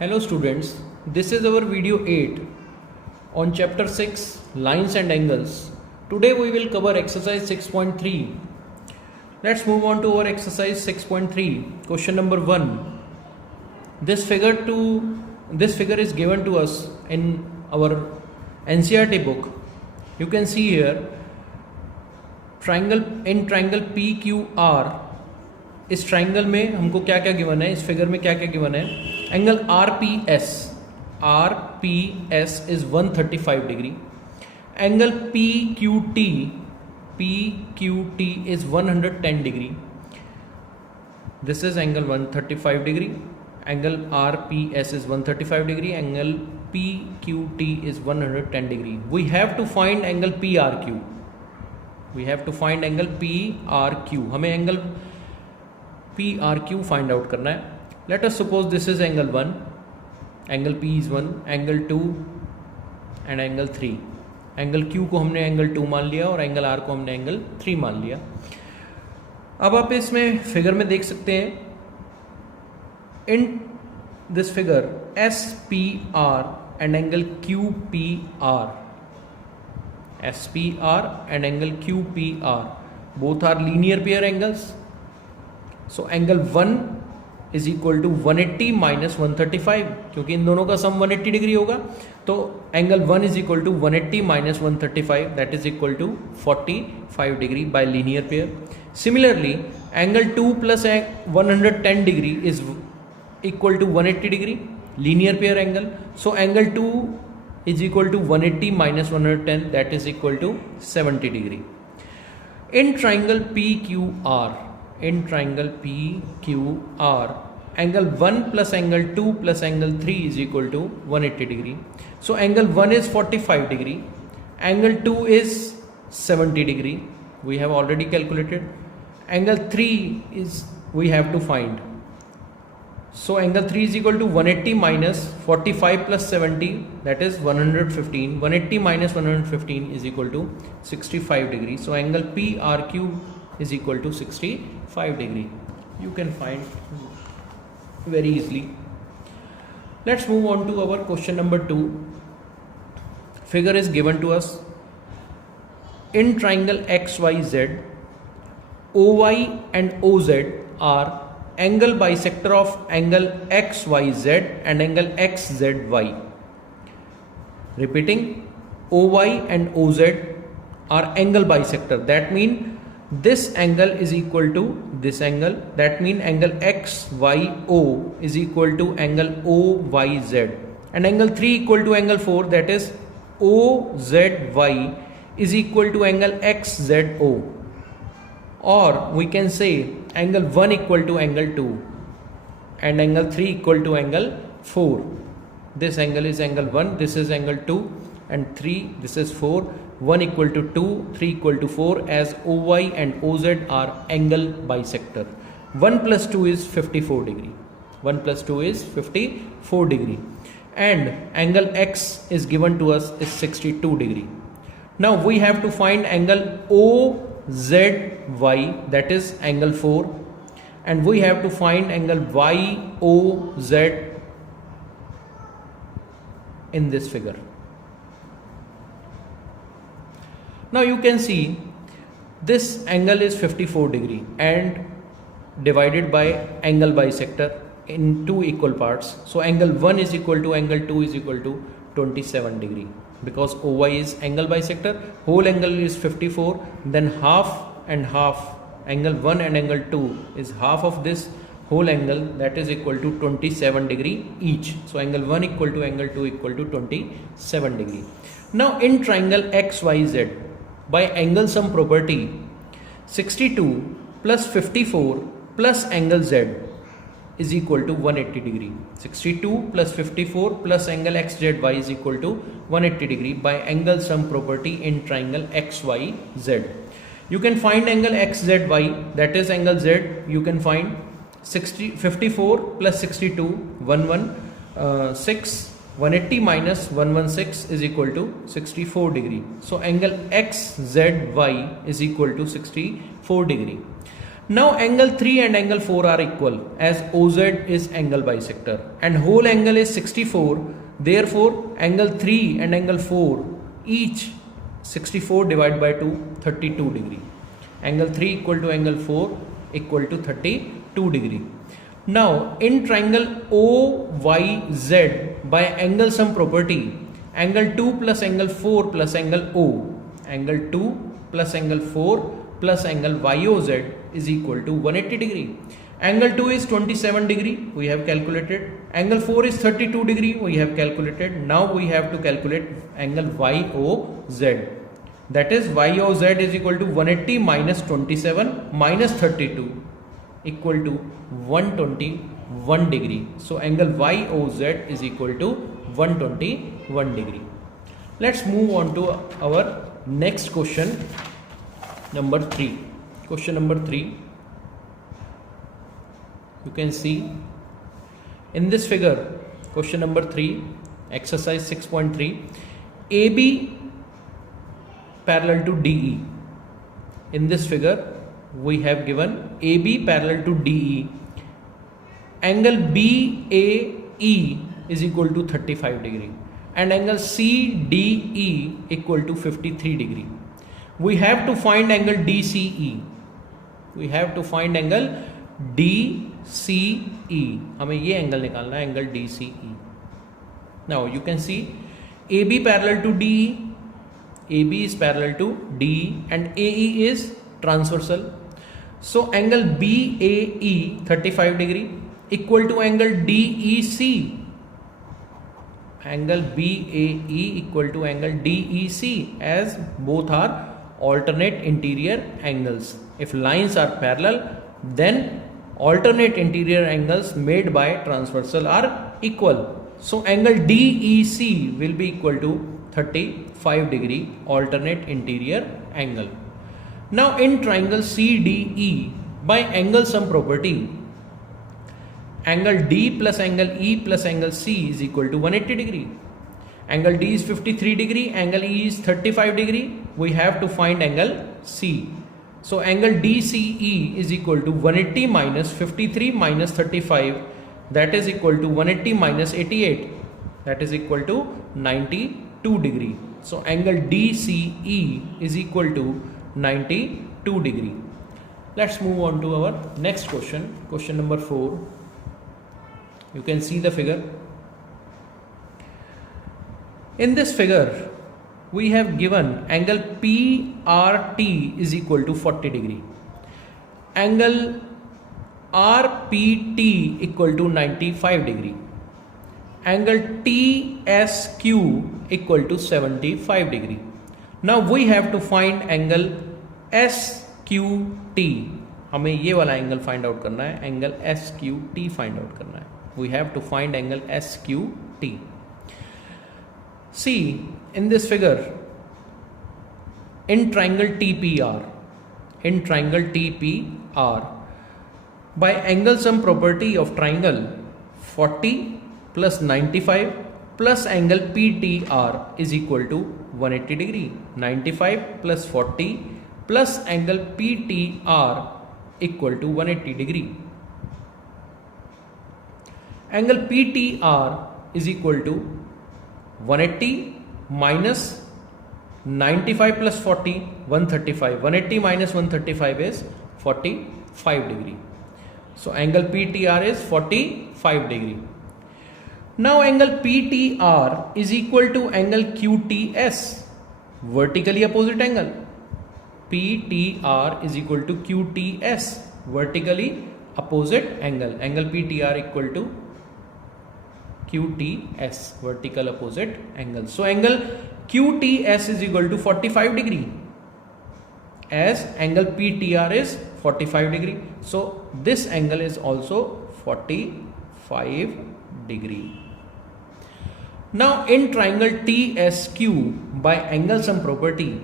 Hello students, this is our video 8 on chapter 6 lines and angles. Today we will cover exercise 6.3. Let's move on to our exercise 6.3. Question number 1. This figure is given to us in our NCERT book. You can see here triangle PQR. इस triangle में हमको क्या क्या given है, इस figure में क्या क्या गिवन है. Angle RPS is 135 degree. Angle PQT is 110 degree. This is angle 135 degree. Angle RPS is 135 degree. Angle PQT is 110 degree. We have to find angle PRQ. हमें एंगल PRQ फाइंड आउट करना है. Let us suppose this is angle 1, angle P is 1, angle 2 and angle 3. Angle Q को हमने angle 2 मान लिया और angle R को हमने एंगल 3 मान लिया. अब आप इसमें फिगर में देख सकते हैं, in this figure SPR and angle QPR, SPR and angle QPR both are linear pair angles. So angle 1 is equal to 180 minus 135, क्योंकि इन दोनों का सम 180 डिग्री होगा. तो angle 1 is equal to 180 minus 135, that is equal to 45 degree by linear pair. Similarly, angle 2 plus 110 degree is equal to 180 degree, linear pair angle. So angle 2 is equal to 180 minus 110, that is equal to 70 degree. In triangle PQR, angle 1 plus angle 2 plus angle 3 is equal to 180 degree. So angle 1 is 45 degree, angle 2 is 70 degree, we have already calculated. Angle 3 is we have to find. So angle 3 is equal to 180 minus 45 plus 70, that is 115. 180 minus 115 is equal to 65 degree. So angle PRQ is equal to 65 degree. You can find very easily. Let's move on to our question number 2. Figure is given to us. In triangle XYZ, OY and OZ are angle bisector of angle XYZ and angle XZY. Repeating, OY and OZ are angle bisector. That means this angle is equal to this angle. That means angle XYO is equal to angle OYZ. And angle 3 equal to angle 4, that is OZY is equal to angle XZO. Or we can say angle 1 equal to angle 2 and angle 3 equal to angle 4. This angle is angle 1, this is angle 2 and 3, this is 4. 1 equal to 2, 3 equal to 4, as OY and OZ are angle bisector. 1 plus 2 is 54 degree. 1 plus 2 is 54 degree. And angle X is given to us is 62 degree. Now we have to find angle OZY, that is angle 4, and we have to find angle YOZ in this figure. Now you can see this angle is 54 degree and divided by angle bisector in two equal parts. So angle 1 is equal to angle 2 is equal to 27 degree. Because OY is angle bisector, whole angle is 54, then half and half, angle 1 and angle 2 is half of this whole angle, that is equal to 27 degree each. So angle 1 equal to angle 2 equal to 27 degree. Now in triangle XYZ, by angle sum property, 62 plus 54 plus angle Z is equal to 180 degree. 62 plus 54 plus angle XZY is equal to 180 degree by angle sum property in triangle XYZ. You can find angle XZY, that is angle Z. You can find 54 plus 62, 116. 180 minus 116 is equal to 64 degree. So angle XZY is equal to 64 degree. Now angle 3 and angle 4 are equal as OZ is angle bisector and whole angle is 64. Therefore angle 3 and angle 4 each 64 divided by 2, 32 degree. Angle 3 equal to angle 4 equal to 32 degree. Now in triangle OYZ by angle sum property, angle 2 plus angle 4 plus angle O, angle 2 plus angle 4 plus angle YOZ is equal to 180 degree. Angle 2 is 27 degree, we have calculated. Angle 4 is 32 degree, we have calculated. Now we have to calculate angle YOZ. That is YOZ is equal to 180 minus 27 minus 32 equal to 121 degree. So angle YOZ is equal to 121 degree. Let's move on to our next question, number 3. Question number 3. You can see in this figure, question number 3, exercise 6.3, AB parallel to DE. In this figure, we have given AB parallel to DE. Angle BAE is equal to 35 degree and angle CDE equal to 53 degree. We have to find angle DCE. We have to find angle DCE. हमें ये angle निकालना है, angle DCE. Now you can see AB parallel to DE, AB is parallel to DE and AE is transversal. So angle BAE 35 degree equal to angle DEC. Angle BAE equal to angle DEC as both are alternate interior angles. If lines are parallel, then alternate interior angles made by transversal are equal. So angle DEC will be equal to 35 degree alternate interior angle. Now in triangle CDE by angle sum property, angle D plus angle E plus angle C is equal to 180 degree. Angle D is 53 degree, angle E is 35 degree. We have to find angle C. So angle DCE is equal to 180 minus 53 minus 35, that is equal to 180 minus 88, that is equal to 92 degree. So angle DCE is equal to 92 degree. Let's move on to our next question, question number 4. You can see the figure. In this figure, we have given angle PRT is equal to 40 degree. Angle RPT equal to 95 degree. Angle TSQ equal to 75 degree. Now we have to find angle SQT. हमें ये वाला angle find out करना है, angle SQT find out करना है. We have to find angle SQT. See in this figure, in triangle TPR, by angle sum property of triangle 40 plus 95 plus angle PTR is equal to 180 degree. 95 plus 40 plus angle PTR equal to 180 degree. Angle PTR is equal to 180 minus 95 plus 40, 135. 180 minus 135 is 45 degree. So angle PTR is 45 degree. Now angle PTR is equal to angle QTS, vertically opposite angle. PTR is equal to QTS, vertically opposite angle. Angle PTR equal to QTS, vertical opposite angle. So angle QTS is equal to 45 degree as angle PTR is 45 degree. So this angle is also 45 degree. Now in triangle TSQ by angle sum property,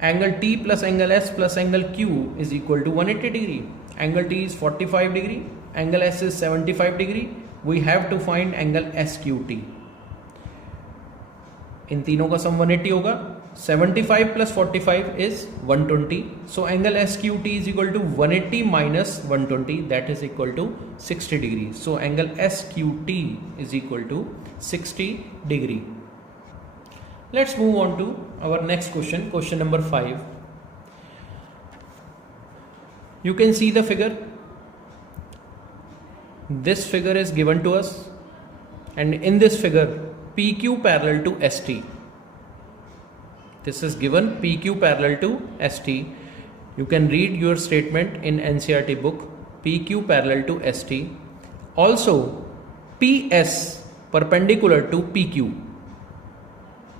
angle T plus angle S plus angle Q is equal to 180 degree. Angle T is 45 degree, angle S is 75 degree. We have to find angle SQT. इन तीनों का सम 180 होगा. 75 plus 45 is 120. So angle SQT is equal to 180 minus 120, that is equal to 60 degrees. So angle SQT is equal to 60 degree. Let's move on to our next question, question number 5. You can see the figure. This figure is given to us, and in this figure PQ parallel to ST. This is given PQ parallel to ST. You can read your statement in NCERT book, PQ parallel to ST. Also PS perpendicular to PQ.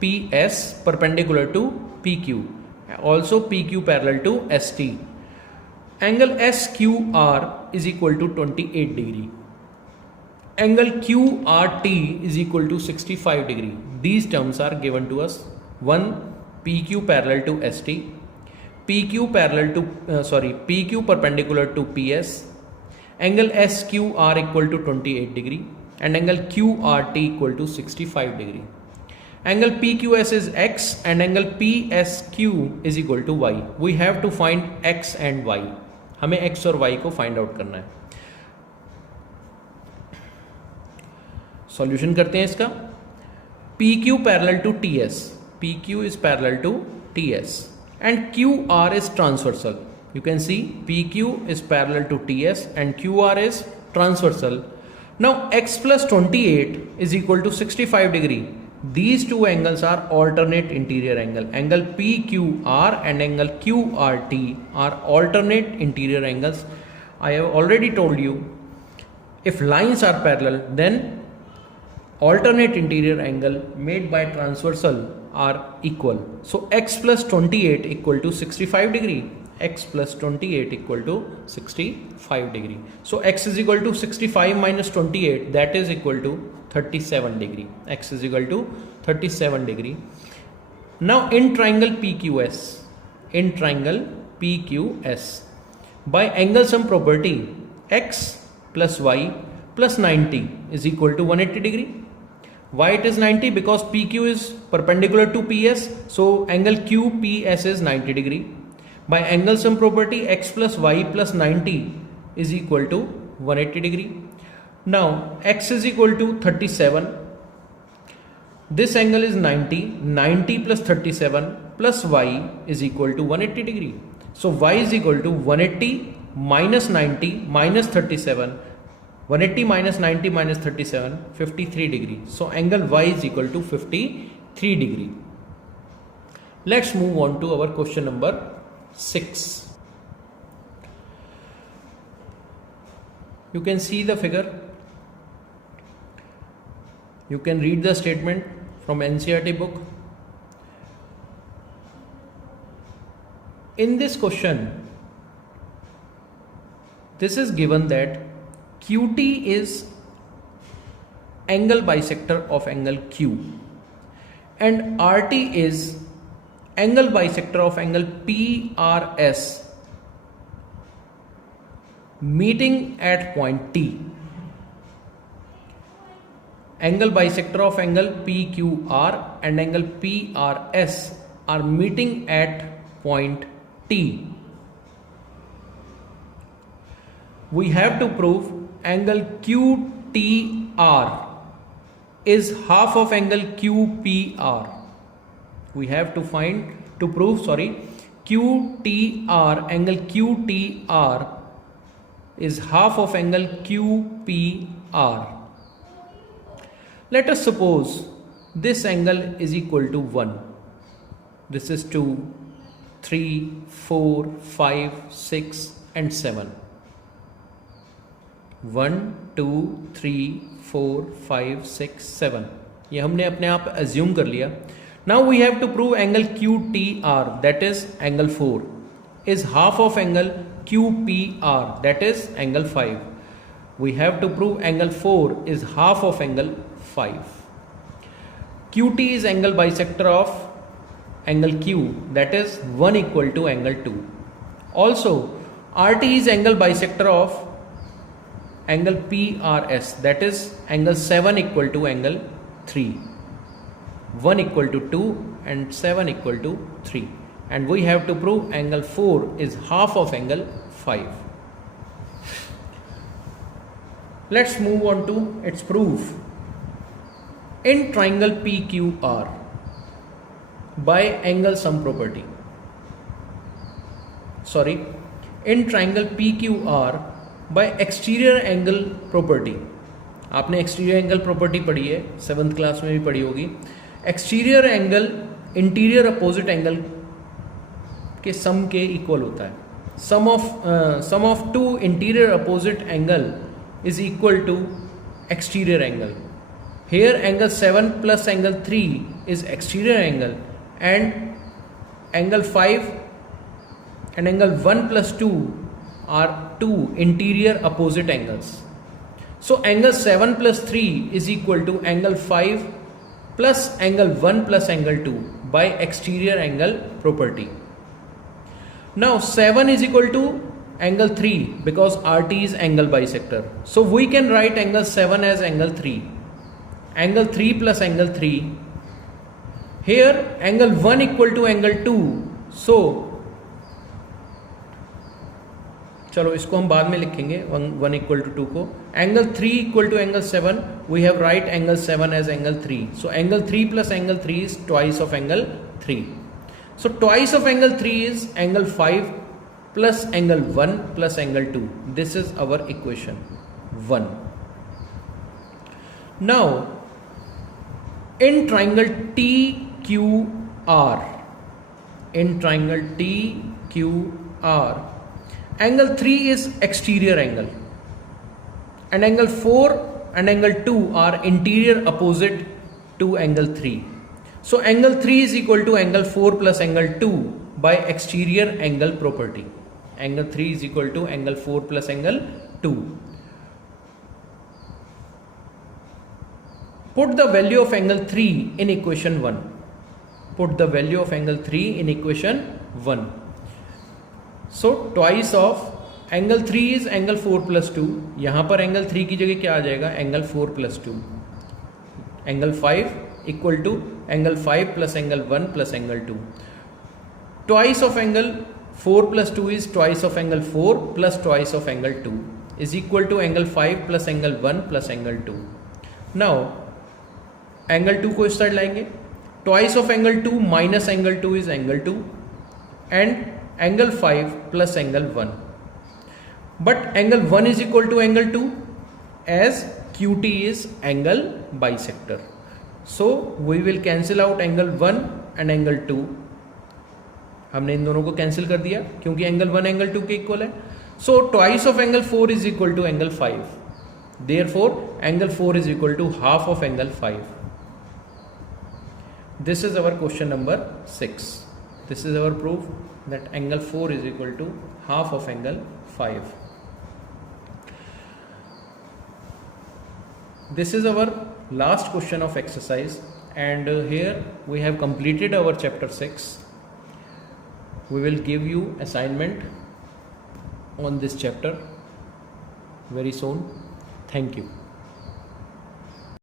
PS perpendicular to PQ. Also PQ parallel to ST. Angle SQR is equal to 28 degree. Angle QRT is equal to 65 degree. These terms are given to us. One, PQ parallel to ST, PQ perpendicular to PS, angle SQR equal to 28 degree, and angle QRT equal to 65 degree. Angle PQS is X and angle PSQ is equal to Y. We have to find X and Y. हमें X और Y को find out करना है. Solution करते हैं इसका. PQ parallel to TS. PQ is parallel to TS and QR is transversal. You can see PQ is parallel to TS and QR is transversal. Now X plus 28 is equal to 65 degree. These two angles are alternate interior angle. Angle PQR and angle QRT are alternate interior angles. I have already told you, if lines are parallel, then alternate interior angle made by transversal are equal. So X plus 28 equal to 65 degree. X plus 28 equal to 65 degree. So X is equal to 65 minus 28, that is equal to 37 degree. X is equal to 37 degree. Now in triangle PQS, by angle sum property, X plus Y plus 90 is equal to 180 degree. Why it is 90? Because PQ is perpendicular to PS, so angle QPS is 90 degree. By angle sum property, X plus Y plus 90 is equal to 180 degree. Now X is equal to 37. This angle is 90. 90 plus 37 plus Y is equal to 180 degree. So Y is equal to 180 minus 90 minus 37. 180 minus 90 minus 37, 53 degree. So angle Y is equal to 53 degree. Let's move on to our question number 6. You can see the figure. You can read the statement from NCERT book. In this question, this is given that QT is angle bisector of angle Q and RT is angle bisector of angle PRS meeting at point T. Angle bisector of angle PQR and angle PRS are meeting at point T. We have to prove angle QTR is half of angle QPR. We have to prove QTR, angle QTR is half of angle QPR. Let us suppose this angle is equal to 1. This is 2, 3, 4, 5, 6 and 7. 1, 2, 3, 4, 5, 6, 7. ये हमने अपने आप assume कर लिया. Now we have to prove angle QTR, that is angle 4, is half of angle QPR, that is angle 5. We have to prove angle 4 is half of angle 5. QT is angle bisector of angle Q, that is 1 equal to angle 2. Also RT is angle bisector of angle PRS, that is angle 7 equal to angle 3. 1 equal to 2 and 7 equal to 3. And we have to prove angle 4 is half of angle 5. Let's move on to its proof. In triangle PQR, by angle sum property. In triangle PQR by exterior angle property. आपने exterior angle property पढ़ी है, 7th class में भी पढ़ी होगी. Exterior angle interior opposite angle के sum के equal होता है. Sum of two interior opposite angle is equal to exterior angle. Here angle 7 plus angle 3 is exterior angle, and angle 5 and angle 1 plus 2 are two interior opposite angles. So angle 7 plus 3 is equal to angle 5 plus angle 1 plus angle 2 by exterior angle property. Now 7 is equal to angle 3 because RT is angle bisector. So we can write angle 7 as angle 3. Angle 3 plus angle 3. Here angle 1 equal to angle 2. So चलो इसको हम बाद में लिखेंगे 1 equal to 2 को. Angle 3 equal to angle 7. We have write angle 7 as angle 3. So angle 3 plus angle 3 is twice of angle 3. So twice of angle 3 is angle 5 plus angle 1 plus angle 2. This is our equation 1. Now in triangle TQR, angle 3 is exterior angle, and angle 4 and angle 2 are interior opposite to angle 3. So angle 3 is equal to angle 4 plus angle 2 by exterior angle property. Angle 3 is equal to angle 4 plus angle 2. Put the value of angle 3 in equation 1. Put the value of angle 3 in equation 1. So twice of angle 3 is angle 4 plus 2. यहाँ पर angle 3 की जगह क्या आ जाएगा? Angle 4 plus 2. Angle 5 equal to angle 5 plus angle 1 plus angle 2. Twice of angle 4 plus 2 is twice of angle 4 plus twice of angle 2 is equal to angle 5 plus angle 1 plus angle 2. Now angle 2 को इस side लाएंगे. Twice of angle 2 minus angle 2 is angle 2 and angle 5 plus angle 1. But angle 1 is equal to angle 2 as QT is angle bisector. So we will cancel out angle 1 and angle 2. हमने इन दोनों को cancel कर दिया क्योंकि angle 1 angle 2 के equal है. So twice of angle 4 is equal to angle 5. Therefore angle 4 is equal to half of angle 5. This is our question number 6. This is our proof that angle 4 is equal to half of angle 5. This is our last question of exercise, and here we have completed our chapter 6. We will give you assignment on this chapter very soon. Thank you.